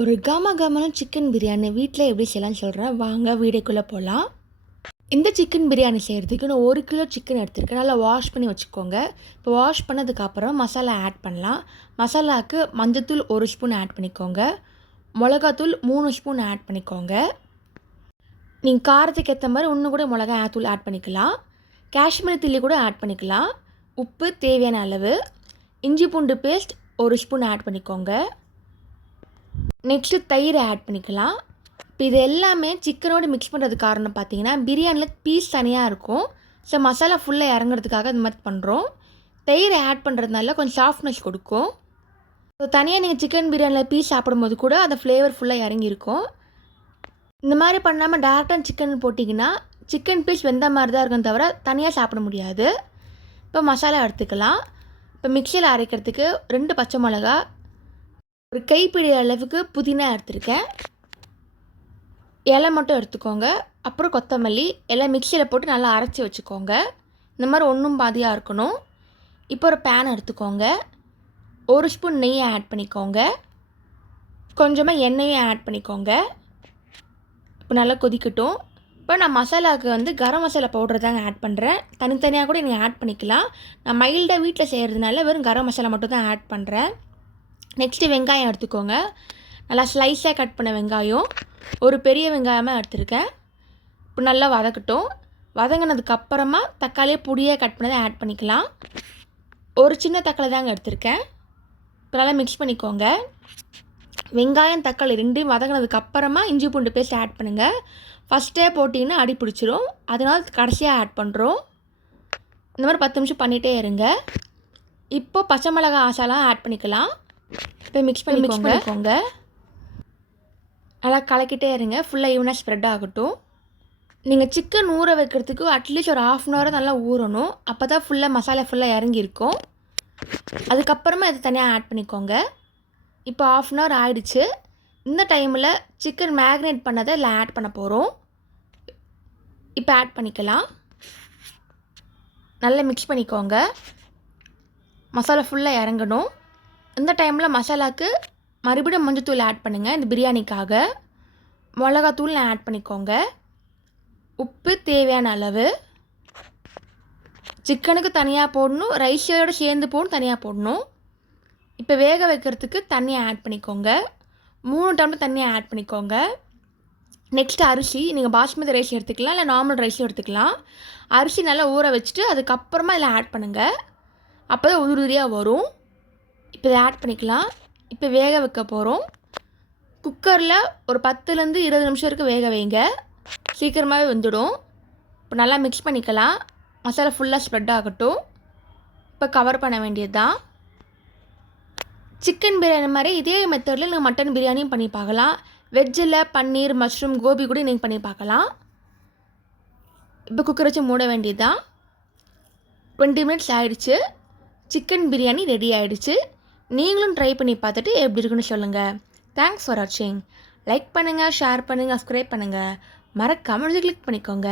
ஒரு கமகமான சிக்கன் பிரியாணி வீட்டில் எப்படி செய்யலாம்னு சொல்கிறேன். வாங்க வீடியோக்குள்ளே போகலாம். இந்த சிக்கன் பிரியாணி செய்கிறதுக்கு நான் 1 கிலோ சிக்கன் எடுத்துருக்கேன். நல்லா வாஷ் பண்ணி வச்சுக்கோங்க. இப்போ வாஷ் பண்ணதுக்கப்புறம் மசாலா ஆட் பண்ணலாம். மசாலாவுக்கு மஞ்சத்தூள் 1 ஸ்பூன் ஆட் பண்ணிக்கோங்க. மிளகாத்தூள் 3 ஸ்பூன் ஆட் பண்ணிக்கோங்க. நீங்கள் காரத்துக்கு ஏற்ற மாதிரி இன்னும் கூட மிளகா தூள் ஆட் பண்ணிக்கலாம். காஷ்மீரி சில்லி கூட ஆட் பண்ணிக்கலாம். உப்பு தேவையான அளவு. இஞ்சி பூண்டு பேஸ்ட் 1 ஸ்பூன் ஆட் பண்ணிக்கோங்க. நெக்ஸ்ட்டு தயிர் ஆட் பண்ணிக்கலாம். இப்போ இது எல்லாமே சிக்கனோடு மிக்ஸ் பண்ணுறது காரணம் பார்த்தீங்கன்னா பிரியாணியில் பீஸ் தனியாக இருக்கும். ஸோ மசாலா ஃபுல்லாக இறங்குறதுக்காக இது மாதிரி பண்ணுறோம். தயிரை ஆட் பண்ணுறதுனால கொஞ்சம் சாஃப்ட்னஸ் கொடுக்கும். ஸோ தனியாக நீங்கள் சிக்கன் பிரியாணியில் பீஸ் சாப்பிடும்போது கூட அந்த ஃப்ளேவர் ஃபுல்லாக இறங்கியிருக்கும். இந்த மாதிரி பண்ணாமல் டேரெக்டாக சிக்கன் போட்டிங்கன்னா சிக்கன் பீஸ் வெந்த மாதிரி தான் இருக்கும் தவிர தனியாக சாப்பிட முடியாது. இப்போ மசாலா எடுத்துக்கலாம். இப்போ மிக்சியில் அரைக்கிறதுக்கு 2 பச்சை மிளகா, ஒரு கைப்பிடி அளவுக்கு புதினா எடுத்துருக்கேன். இலை மட்டும் எடுத்துக்கோங்க. அப்புறம் கொத்தமல்லி எல்லாம் மிக்சியில் போட்டு நல்லா அரைச்சி வச்சுக்கோங்க. இந்த மாதிரி ஒன்றும் பாதியாக இருக்கணும். இப்போ ஒரு பேன் எடுத்துக்கோங்க. 1 ஸ்பூன் நெய்யை ஆட் பண்ணிக்கோங்க. கொஞ்சமாக எண்ணெயும் ஆட் பண்ணிக்கோங்க. இப்போ நல்லா கொதிக்கட்டும். இப்போ நான் மசாலாவுக்கு கரம் மசாலா பவுடர் தாங்க ஆட் பண்ணுறேன். தனித்தனியாக கூட நீங்கள் ஆட் பண்ணிக்கலாம். நான் மைல்டாக வீட்டில் செய்கிறதுனால வெறும் கரம் மசாலா மட்டும் தான் ஆட் பண்ணுறேன். நெக்ஸ்ட்டு வெங்காயம் எடுத்துக்கோங்க. நல்லா ஸ்லைஸாக கட் பண்ண வெங்காயம், ஒரு பெரிய வெங்காயமாக எடுத்துருக்கேன். இப்போ நல்லா வதக்கட்டும். வதங்கினதுக்கப்புறமா தக்காளியை பொடியாக கட் பண்ணதை ஆட் பண்ணிக்கலாம். ஒரு சின்ன தக்காளி தாங்க எடுத்திருக்கேன். இப்போ நல்லா மிக்ஸ் பண்ணிக்கோங்க. வெங்காயம் தக்காளி 2 வதங்கினதுக்கப்புறமா இஞ்சி பூண்டு பேஸ்ட் ஆட் பண்ணுங்கள். ஃபஸ்ட்டே போட்டிங்கன்னா அடி பிடிச்சிரும். அதனால் கடைசியாக ஆட் பண்ணுறோம். இந்த மாதிரி 10 நிமிஷம் பண்ணிகிட்டே இருங்க. இப்போ பச்சை மிளகாய் மசாலா ஆட் பண்ணிக்கலாம். இப்போ மிக்ஸ் பண்ணிக்கோங்க. நல்லா கலக்கிட்டே இருங்க. ஃபுல்லாக ஈவனாக ஸ்ப்ரெட் ஆகட்டும். நீங்கள் சிக்கன் ஊற வைக்கிறதுக்கு அட்லீஸ்ட் ஒரு 1/2 அன் ஹவர் நல்லா ஊறணும். அப்போ தான் ஃபுல்லாக மசாலா ஃபுல்லாக இறங்கியிருக்கும். அதுக்கப்புறமா இது தனியாக ஆட் பண்ணிக்கோங்க. இப்போ 1/2 அன் ஹவர் ஆகிடுச்சு. இந்த டைமில் சிக்கன் மேக்னேட் பண்ணதை இல்லை ஆட் பண்ண போகிறோம். இப்போ ஆட் பண்ணிக்கலாம். நல்லா மிக்ஸ் பண்ணிக்கோங்க. மசாலா ஃபுல்லாக இறங்கணும். இந்த டைமில் மசாலாவுக்கு மறுபடியும் மஞ்சத்தூள் ஆட் பண்ணுங்கள். இந்த பிரியாணிக்காக மிளகாத்தூள் ஆட் பண்ணிக்கோங்க. உப்பு தேவையான அளவு. சிக்கனுக்கு தனியாக போடணும், ரைஸோடு சேர்ந்து போடணும், தனியாக போடணும். இப்போ வேக வைக்கிறதுக்கு தண்ணியை ஆட் பண்ணிக்கோங்க. 3 டம்ளர் தண்ணியை ஆட் பண்ணிக்கோங்க. நெக்ஸ்ட்டு அரிசி, நீங்கள் பாஸ்மதி ரைஸ் எடுத்துக்கலாம், இல்லை நார்மல் ரைஸும் எடுத்துக்கலாம். அரிசி நல்லா ஊற வச்சுட்டு அதுக்கப்புறமா இதில் ஆட் பண்ணுங்கள். அப்போ தான் உதிரியாக வரும். இப்போ இதை ஆட் பண்ணிக்கலாம். இப்போ வேக வைக்க போகிறோம். குக்கரில் ஒரு 10லேருந்து 20 நிமிஷம் வரைக்கும் வேக வைங்க. சீக்கிரமாகவே வெந்துடும். இப்போ நல்லா மிக்ஸ் பண்ணிக்கலாம். மசாலா ஃபுல்லாக ஸ்ப்ரெட் ஆகட்டும். இப்போ கவர் பண்ண வேண்டியது தான். சிக்கன் பிரியாணி மாதிரி இதே மெத்தடில் நீங்கள் மட்டன் பிரியாணியும் பண்ணி பார்க்கலாம். வெஜ்ஜில் பன்னீர், மஷ்ரூம், கோபி கூட நீங்கள் பண்ணி பார்க்கலாம். இப்போ குக்கர் வச்சு மூட வேண்டியது தான். 20 மினிட்ஸ் ஆகிடுச்சு. சிக்கன் பிரியாணி ரெடி ஆகிடுச்சு. நீங்களும் ட்ரை பண்ணி பார்த்துட்டு எப்படி இருக்குன்னு சொல்லுங்கள். தேங்க்ஸ் ஃபார் வாட்சிங். லைக் பண்ணுங்கள், ஷேர் பண்ணுங்கள், சப்ஸ்கிரைப் பண்ணுங்கள். மறக்காமல் கிளிக் பண்ணிக்கோங்க.